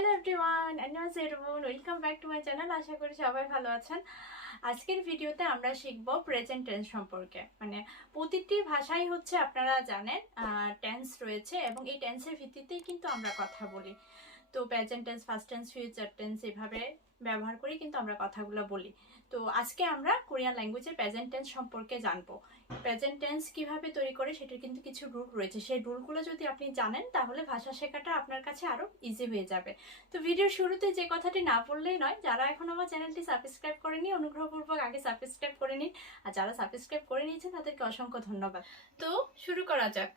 Hello everyone, 안녕하세요 여러분, welcome back to my channel. আশা করি সবাই ভালো আছেন। আজকের ভিডিওতে আমরা শিখব প্রেজেন্ট টেন্স সম্পর্কে। মানে প্রতিটি ভাষাই হচ্ছে আপনারা জানেন টেন্স রয়েছে এবং এই টেন্সের ভিত্তিতেই কিন্তু আমরা কথা বলি। তো present tense, first tense, future tense এভাবে ব্যবহার করি কিন্তু আমরা কথাগুলো বলি। তো আজকে আমরা কোরিয়ান ল্যাঙ্গুয়েজের প্রেজেন্ট টেন্স সম্পর্কে জানবো। প্রেজেন্ট টেন্স কিভাবে তৈরি করে সেটার কিন্তু কিছু রুল রয়েছে। সেই রুলগুলো যদি আপনি জানেন তাহলে ভাষা শেখাটা আপনার কাছে আরো ইজি হয়ে যাবে। তো ভিডিওর শুরুতে যে কথাটি না বললেই নয়, যারা এখন আমার চ্যানেলটি সাবস্ক্রাইব করেনি অনুগ্রহপূর্বক আগে সাবস্ক্রাইব করে নিন, আর যারা সাবস্ক্রাইব করে নিয়েছেন তাদেরকে অসংখ্য ধন্যবাদ। তো শুরু করা যাক।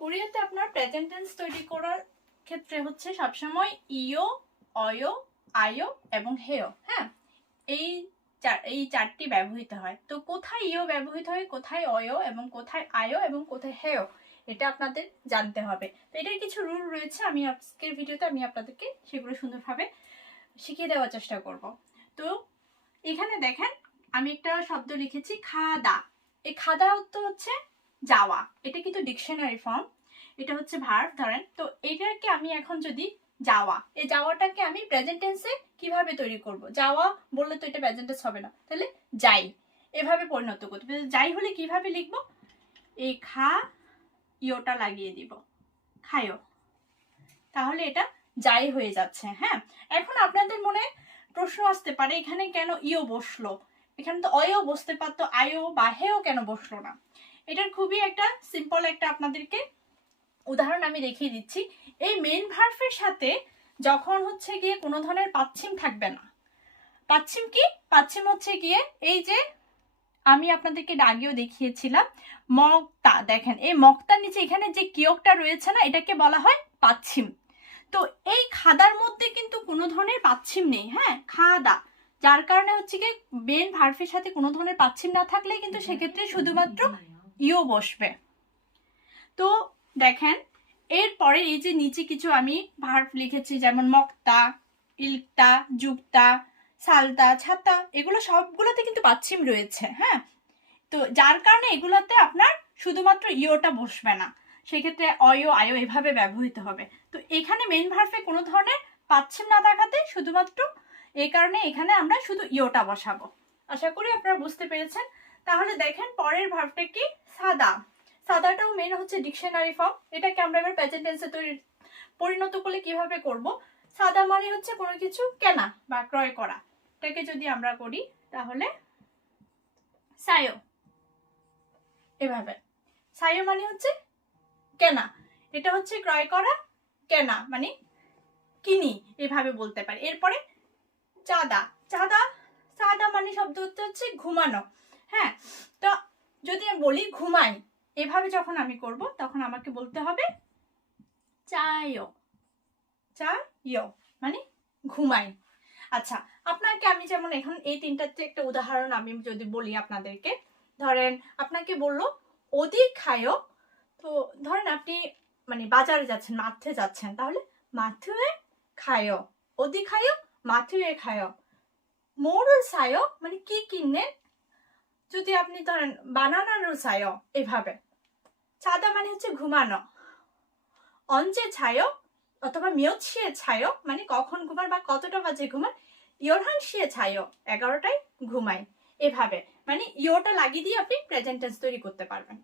কোরিয়াতে আপনার প্রেজেন্ট টেন্স তৈরি করার ক্ষেত্রে হচ্ছে সবসময় ইও, অয়ো, আয়ো এবং হেয়, হ্যাঁ, এই চারটি ব্যবহৃত হয়। তো কোথায় ইও ব্যবহৃত হয়, কোথায় অয়ো এবং কোথায় আয়ো এবং কোথায় হেয়, এটা আপনাদের জানতে হবে। তো এটার কিছু রুল রয়েছে, আমি আজকের ভিডিওতে আপনাদেরকে সেগুলো সুন্দরভাবে শিখিয়ে দেওয়ার চেষ্টা করব। তো এখানে দেখেন আমি একটা শব্দ লিখেছি খাদা। এই খাদা অর্থ হচ্ছে যাওয়া, এটা কিন্তু ডিকশনারি ফর্ম, এটা হচ্ছে ভার্ব ধরেন। তো এটাকে আমি এখন যদি যাওয়া, এই যাওয়াটাকে আমি প্রেজেন্ট টেন্সে কিভাবে তৈরি করব? যাওয়া বললে তো এটা প্রেজেন্ট টেন্স হবে না, তাহলে যাই এভাবে পরিণত করতে। যাই হলে কিভাবে লিখবো? এই খা ইয়োটা লাগিয়ে দিব, খায়ো, তাহলে এটা যাই হয়ে যাচ্ছে। হ্যাঁ, এখন আপনাদের মনে প্রশ্ন আসতে পারে এখানে কেন ইও বসলো, এখানে তো অয়ও বসতে পারতো, আয়ো বা হেও কেন বসলো না? এটার খুবই একটা সিম্পল একটা আপনাদেরকে উদাহরণ আমি দেখিয়ে দিচ্ছি। এই মেইন ভার্বের সাথে যখন হচ্ছে গিয়ে কোনো ধরনের পাচ্ছিম থাকবে না। পাচ্ছিম কি? পাচ্ছিম হচ্ছে গিয়ে এই যে আমি আপনাদেরকে আগেও দেখিয়েছিলাম মক্তা, দেখেন এই মক্তার নিচে এখানে যে কিয়কটা রয়েছে না, এটাকে বলা হয় পাচ্ছিম। তো এই খাদার মধ্যে কিন্তু কোনো ধরনের পাচ্ছিম নেই, হ্যাঁ, খাদা, যার কারণে হচ্ছে গিয়ে মেইন ভার্বের সাথে কোনো ধরনের পাচ্ছিম না থাকলে কিন্তু সেক্ষেত্রে শুধুমাত্র ইও বসবে। তো দেখেন এরপরে এই যে নিচে কিছু আমি ভার্ব লিখেছি, যেমন মক্তা, ইলতা, যুক্তা, সালতা, ছাতা, এগুলো সবগুলোতে কিন্তু পাচ্ছিম রয়েছে। হ্যাঁ, তো যার কারণে এগুলোতে আপনার শুধুমাত্র ইওটা বসবে না, সেক্ষেত্রে অয়ো, আয়ো এভাবে ব্যবহৃত হবে। তো এখানে মেইন ভার্বে কোনো ধরনের পাচ্ছিম না থাকাতে শুধুমাত্র এই কারণে এখানে আমরা শুধু ইওটা বসাবো। আশা করি আপনারা বুঝতে পেরেছেন। তাহলে দেখেন পরের ভার্বটা কি? সাদা। সাদাটাও মেন হচ্ছে ডিকশনারি ফর্ম, এটাকে আমরা এবার প্রেজেন্ট টেন্সে পরিণত করলে কিভাবে করব? সাদা মানে হচ্ছে কোনো কিছু কেনা বা ক্রয় করা, এটাকে যদি আমরা করি তাহলে সায়ো, এভাবে। সায়ো মানে হচ্ছে কেনা, এটা হচ্ছে ক্রয় করা, কেনা মানে কিনি, এভাবে বলতে পারি। এরপরে চাঁদা, চাঁদা, চাঁদা মানে শব্দ হচ্ছে ঘুমানো। হ্যাঁ, তো যদি আমি বলি ঘুমাই, এভাবে যখন আমি করব তখন আমাকে বলতে হবে চায়ো, চায়ো মানে ঘুমাই। আচ্ছা, আপনাকে আমি যেমন এখন এই তিনটাতে একটা উদাহরণ আমি যদি বলি আপনাদেরকে, ধরেন আপনাকে বললো অধিক খায়ো। তো ধরেন আপনি মানে বাজারে যাচ্ছেন, মাঠে যাচ্ছেন, তাহলে মাঠে খায়ো, অধিক খায়ো, মাঠে খায়ো। মোরুল সায়ো মানে কি কিনলেন, যদি আপনি ধরেন বানানারও সায়ো, এভাবে। চাঁদা মানে হচ্ছে ঘুমানো। অঞ্জে ছায়ো অথবা মিয়ছিয়ে ছায়ো মানে কখন ঘুমান বা কতটা বাজে ঘুমান। ইয়োরহান শিয়ে ছায়ো 11টায় ঘুমাই, এভাবে মানে ইয়োটা লাগিয়ে দিয়ে আপনি প্রেজেন্ট টেন্স তৈরি করতে পারবেন।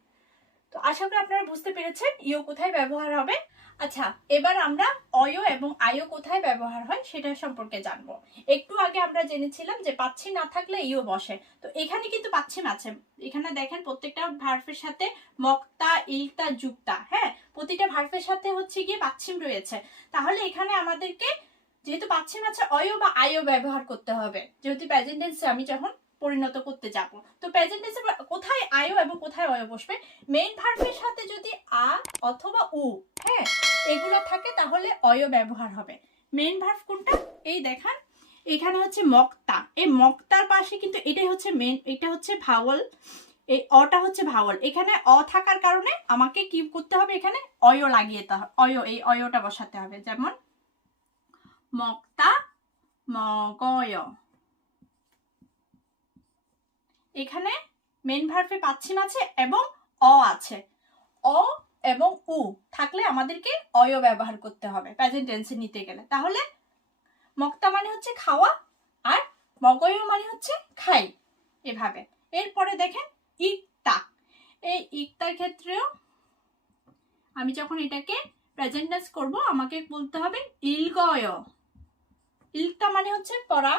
তো আশা করি আপনারা বুঝতে পেরেছেন ইও কোথায় ব্যবহার হবে। আচ্ছা, এবার আমরা অয়ো এবং আয়ো কোথায় ব্যবহার হয় সেটা সম্পর্কে জানবো। একটু আগে আমরা জেনেছিলাম যে পাচ্ছিম না থাকলে ইও বসে, তো এখানে কিন্তু পাচ্ছিম আছে। এখানে দেখেন প্রত্যেকটা ভার্বের সাথে মক্তা, ইলতা, যুক্তা, হ্যাঁ, প্রতিটা ভার্বের সাথে হচ্ছে গিয়ে পাচ্ছিম রয়েছে। তাহলে এখানে আমাদেরকে যেহেতু পাচ্ছিম আছে, অয়ো বা আয়ো ব্যবহার করতে হবে, যেহেতু প্রেজেন্ট টেন্সে আমি যখন পরিণত করতে যাব। তো প্রেজেন্ট টেন্সে কোথায় আয়ো এবং কোথায় অয়ো বসবে? মেইন ভার্বের সাথে যদি আ অথবা উ, হ্যাঁ, এগুলো থাকে তাহলে অয়ো ব্যবহার হবে। মেইন ভার্ব কোনটা? এই দেখেন এখানে হচ্ছে মক্তা, এই মক্তার পাশে কিন্তু এটাই হচ্ছে মেইন, এটা হচ্ছে ভাওয়াল, এই অটা হচ্ছে ভাওয়াল। এখানে অ থাকার কারণে আমাকে কি করতে হবে? এখানে অয়ো লাগিয়ে দিতে হবে, অয়ো, এই অয়োটা বসাতে হবে। যেমন মক্তা, মগয়, এখানে মেইন ভার্বে পাচ্ছিম আছে এবং অ আছে। অ এবং উ থাকলে আমাদেরকে অয়ো ব্যবহার করতে হবে প্রেজেন্ট টেন্সে নিতে গেলে। তাহলে মক্তা মানে হচ্ছে খাওয়া, আর মগয় মানে হচ্ছে খাই, এভাবে। এরপরে দেখেন ইকতা, এই ইকতার ক্ষেত্রেও আমি যখন এটাকে প্রেজেন্ট টেন্স করব আমাকে বলতে হবে ইলগয়। ইলতা মানে হচ্ছে পড়া,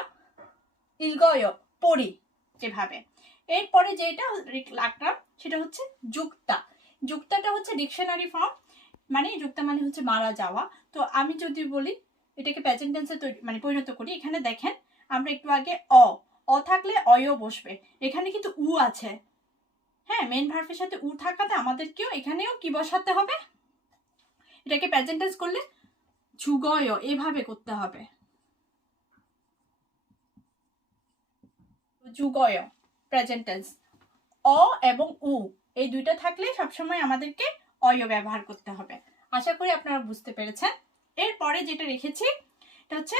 ইলগয় পড়ি, যেভাবে। এরপরে যেটা রাখলাম সেটা হচ্ছে যুক্তা। যুক্তাটা হচ্ছে ডিকশনারি ফর্ম, মানে যুক্তা মানে হচ্ছে মারা যাওয়া। তো আমি যদি বলি এটাকে প্রেজেন্ট টেন্সে মানে পরিণত করি, এখানে দেখেন আমরা একটু আগে অ থাকলে অয়ও বসবে, এখানে কিন্তু উ আছে, হ্যাঁ, মেন ভার্বের সাথে উ থাকাতে আমাদেরকেও এখানেও কি বসাতে হবে, এটাকে প্রেজেন্ট টেন্স করলে যুগয় এভাবে করতে হবে, যুগয় প্রেজেন্ট টেন্স। অ এবং উ এই দুইটা থাকলে সবসময় আমাদেরকে অয় ব্যবহার করতে হবে। আশা করি আপনারা বুঝতে পেরেছেন। এরপরে যেটা রেখেছি এটা হচ্ছে,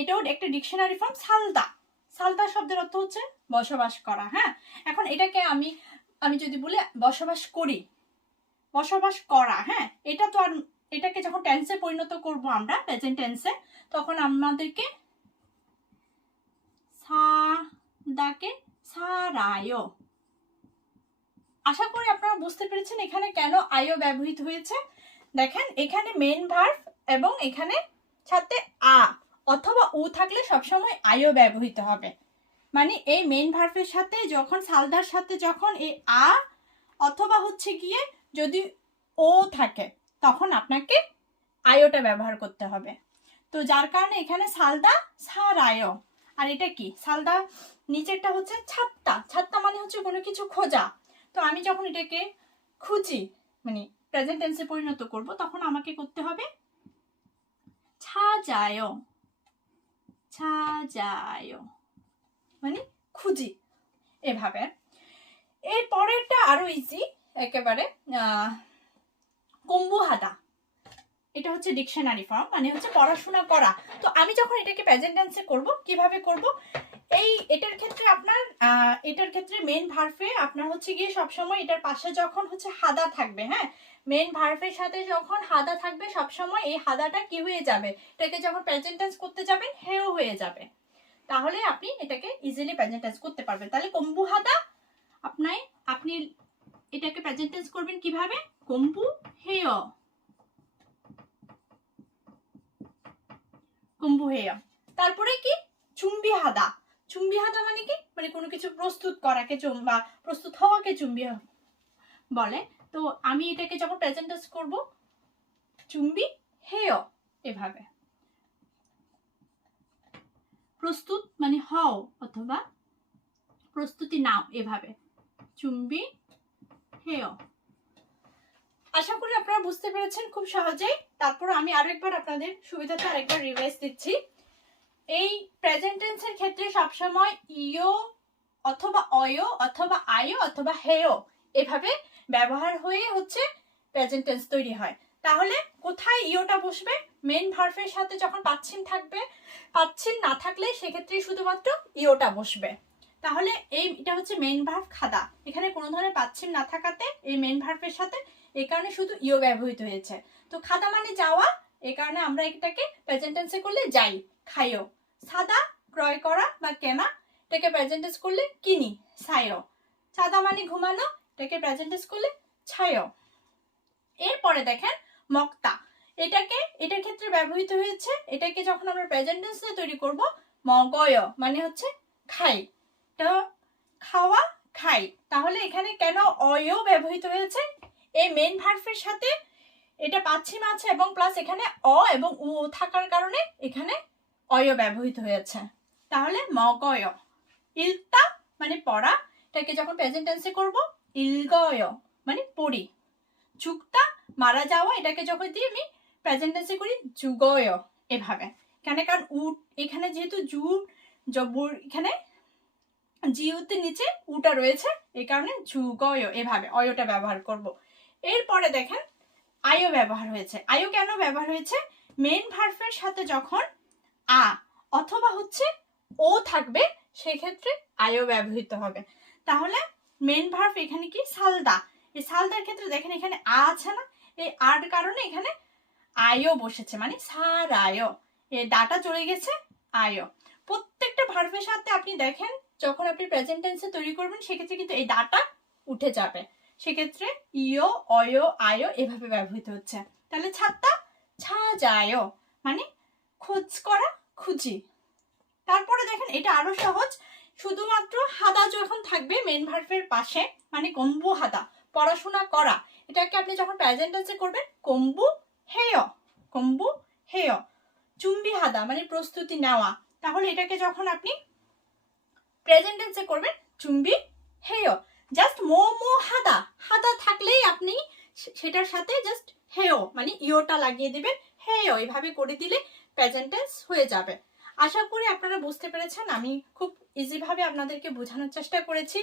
এটাও একটা ডিকশনারি ফর্ম, সালদা। সালদা শব্দের অর্থ হচ্ছে বসবাস করা। হ্যাঁ, এখন এটাকে আমি যদি বলি বসবাস করি, বসবাস করা, হ্যাঁ, এটা তো আর এটাকে যখন টেন্সে পরিণত করব আমরা প্রেজেন্ট টেন্সে, তখন আমাদেরকে সাদাকে সারায়ো। আশা করি আপনারা বুঝতে পেরেছেন এখানে কেন আয়ো ব্যবহৃত হয়েছে। দেখেন এখানে মেন ভার্ব এবং এখানে সাথে আ অথবা উ থাকলে সবসময় আয়ো ব্যবহৃত হবে। মানে এই মেন ভার্বের সাথে যখন সালদার সাথে যখন এই আ অথবা হচ্ছে গিয়ে যদি ও থাকে তখন আপনাকে আয়োটা ব্যবহার করতে হবে। তো যার কারণে এখানে সালদা সারায়ো। আর এটা কি সালদা, নিচেরটা হচ্ছে ছাত্তা। ছাত্তা মানে হচ্ছে কোনো কিছু খোঁজা। তো আমি যখন এটাকে খুঁজি মানে প্রেজেন্ট টেন্সে পরিণত করব তখন আমাকে করতে হবে ছাজায়ো, ছাজায়ো মানে খুঁজি, এভাবে। এর পরেরটা আরো ইজি একেবারে, কম্বুহাদা। এটা হচ্ছে ডিকশনারি ফর্ম, মানে হচ্ছে পড়াশোনা করা। তো আমি যখন এটাকে প্রেজেন্ট টেন্সে করব কিভাবে করব, এটার ক্ষেত্রে আপনার এটার ক্ষেত্রে মেন ভার্বে আপনার হচ্ছে গিয়ে সবসময় এটার পাশে যখন হচ্ছে হাদা থাকবে, হ্যাঁ, মেন ভার্বের সাথে যখন হাদা থাকবে সবসময় এই হাদাটা কি হয়ে যাবে, এটাকে যখন প্রেজেন্ট টেন্স করতে যাবেন হেও হয়ে যাবে, তাহলে আপনি এটাকে ইজিলি প্রেজেন্ট টেন্স করতে পারবেন। তাহলে কম্বু হাদা আপনি এটাকে প্রেজেন্ট টেন্স করবেন কিভাবে, কম্বু হেয়, কম্বু হেয়। তারপরে কি চুম্বি হাদা। চুম্বি হাদা মানে কি, মানে কোনো কিছু প্রস্তুত করাকে বা প্রস্তুত হওয়াকে চুম্বি বলে। তো আমি এটাকে যখন প্রেজেন্ট টেন্স করব চুম্বি হেয়, এভাবে। প্রস্তুত মানে হও অথবা প্রস্তুতি নাও, এভাবে চুম্বি হেয়। আশা করি আপনারা বুঝতে পেরেছেন খুব সহজেই। তারপর আমি আরেকবার আপনাদের সুবিধাতে আরেকবার রিভাইজ দিচ্ছি। এই প্রেজেন্ট টেন্সের ক্ষেত্রে সবসময় ইও অথবা অয় অথবা আয় অথবা হেয় এভাবে ব্যবহার হয়ে হচ্ছে প্রেজেন্ট টেন্স তৈরি হয়। তাহলে কোথায় ইওটা বসবে, মেন ভার্বের সাথে যখন পাচ্ছিম থাকবে, পাচ্ছিম না থাকলে সেক্ষেত্রে শুধুমাত্র ইওটা বসবে। তাহলে এটা হচ্ছে মেন ভার্ব খাদা, এখানে কোনো ধরনের পাচ্ছিম না থাকাতে এই মেন ভার্বের সাথে এই কারণে শুধু ইও ব্যবহৃত হয়েছে। তো খাদা মানে যাওয়া, এই কারণে আমরা এটাকে প্রেজেন্ট টেন্সে করলে যাই, খাইও। সাদা ক্রয় করা বা কেনা, এটাকে প্রেজেন্ট টেন্স করলে কিনি, ছায়ও। সাদা মানে ঘুমানো, এটাকে প্রেজেন্ট টেন্স করলে ছায়ও। এরপরে দেখেন মক্তা, এটার ক্ষেত্রে ব্যবহৃত হয়েছে, এটাকে যখন আমরা প্রেজেন্ট টেন্সে তৈরি করব মগয় মানে হচ্ছে খাই, তো খাওয়া খাই। তাহলে এখানে কেন অয় ব্যবহৃত হয়েছে, এই মেন ভার্বের সাথে এটা পাচ্ছিম আছে এবং প্লাস এখানে অ এবং উ থাকার কারণে এখানে অয় ব্যবহৃত হয়েছে। তাহলে মগয়। ইলতা মানে পড়া, এটাকে যখন প্রেজেন্ট টেন্সে করব ইলগয় মানে পড়ি। যুক্তা মারা যাওয়া, এটাকে যখন দিয়ে আমি প্রেজেন্ট টেন্সে করি যুগয়, এভাবে। এখানে কারণ এখানে যেহেতু এখানে জিউতে নিচে উটা রয়েছে, এই কারণে যুগয় এভাবে অয়টা ব্যবহার করব। এরপরে দেখেন আয়ো ব্যবহার হয়েছে। আয়ো কেন ব্যবহার হয়েছে, মেন ভার্বের সাথে যখন আ অথবা হচ্ছে ও থাকবে সেক্ষেত্রে আয়ো ব্যবহৃত হবে। তাহলে মেন ভার্ব এখানে কি সালদা, এই সালদার ক্ষেত্রে দেখেন এখানে আ আছে না, এই আর কারণে এখানে আয়ো বসেছে মানে সারায়ো, ডাটা চলে গেছে আয়ো। প্রত্যেকটা ভার্বের সাথে আপনি দেখেন যখন আপনি প্রেজেন্ট টেন্সে তৈরি করবেন সেক্ষেত্রে কিন্তু এই ডাটা উঠে যাবে, সেক্ষেত্রে ইয়ো অয়ো আয়ো এভাবে ব্যবহৃত হচ্ছে। তাহলে ছাত্তা ছা যায়, মানে খোঁজ করা খুঁজি। তারপরে দেখেন এটা আরো সহজ, শুধুমাত্র হাদা যখন থাকবে মেন ভার্বের পাশে, মানে কম্বু হাদা পড়াশোনা করা, এটাকে আপনি যখন প্রেজেন্ট টেন্সে করবেন কম্বু হেয়, কম্বু হেয়। চুম্বি হাদা মানে প্রস্তুতি নেওয়া, তাহলে এটাকে যখন আপনি প্রেজেন্ট টেন্সে করবেন চুম্বি হেয়। জাস্ট মোমো হাদা, হাদা থাকলেই আপনি সেটার সাথে জাস্ট হেয় মানে ইয়োটা লাগিয়ে দিবেন, হেয় এইভাবে করে দিলে প্রেজেন্ট টেন্স হয়ে যাবে। আশা করি আপনারা বুঝতে পেরেছেন, আমি খুব ইজিভাবে আপনাদেরকে বোঝানোর চেষ্টা করেছি।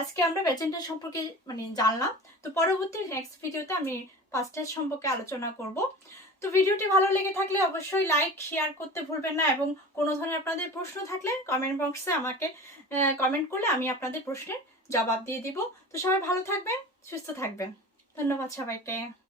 আজকে আমরা প্রেজেন্ট টেন্স সম্পর্কে মানে জানলাম। তো পরবর্তী নেক্সট ভিডিওতে আমি পাস্ট টেন্স সম্পর্কে আলোচনা করব। তো ভিডিওটি ভালো লেগে থাকলে অবশ্যই লাইক শেয়ার করতে ভুলবেন না, এবং কোনো ধরনের আপনাদের প্রশ্ন থাকলে কমেন্ট বক্সে আমাকে কমেন্ট করলে আমি আপনাদের প্রশ্নের জবাব দিয়ে দিব। তো সবাই ভালো থাকবেন, সুস্থ থাকবেন। ধন্যবাদ সবাইকে।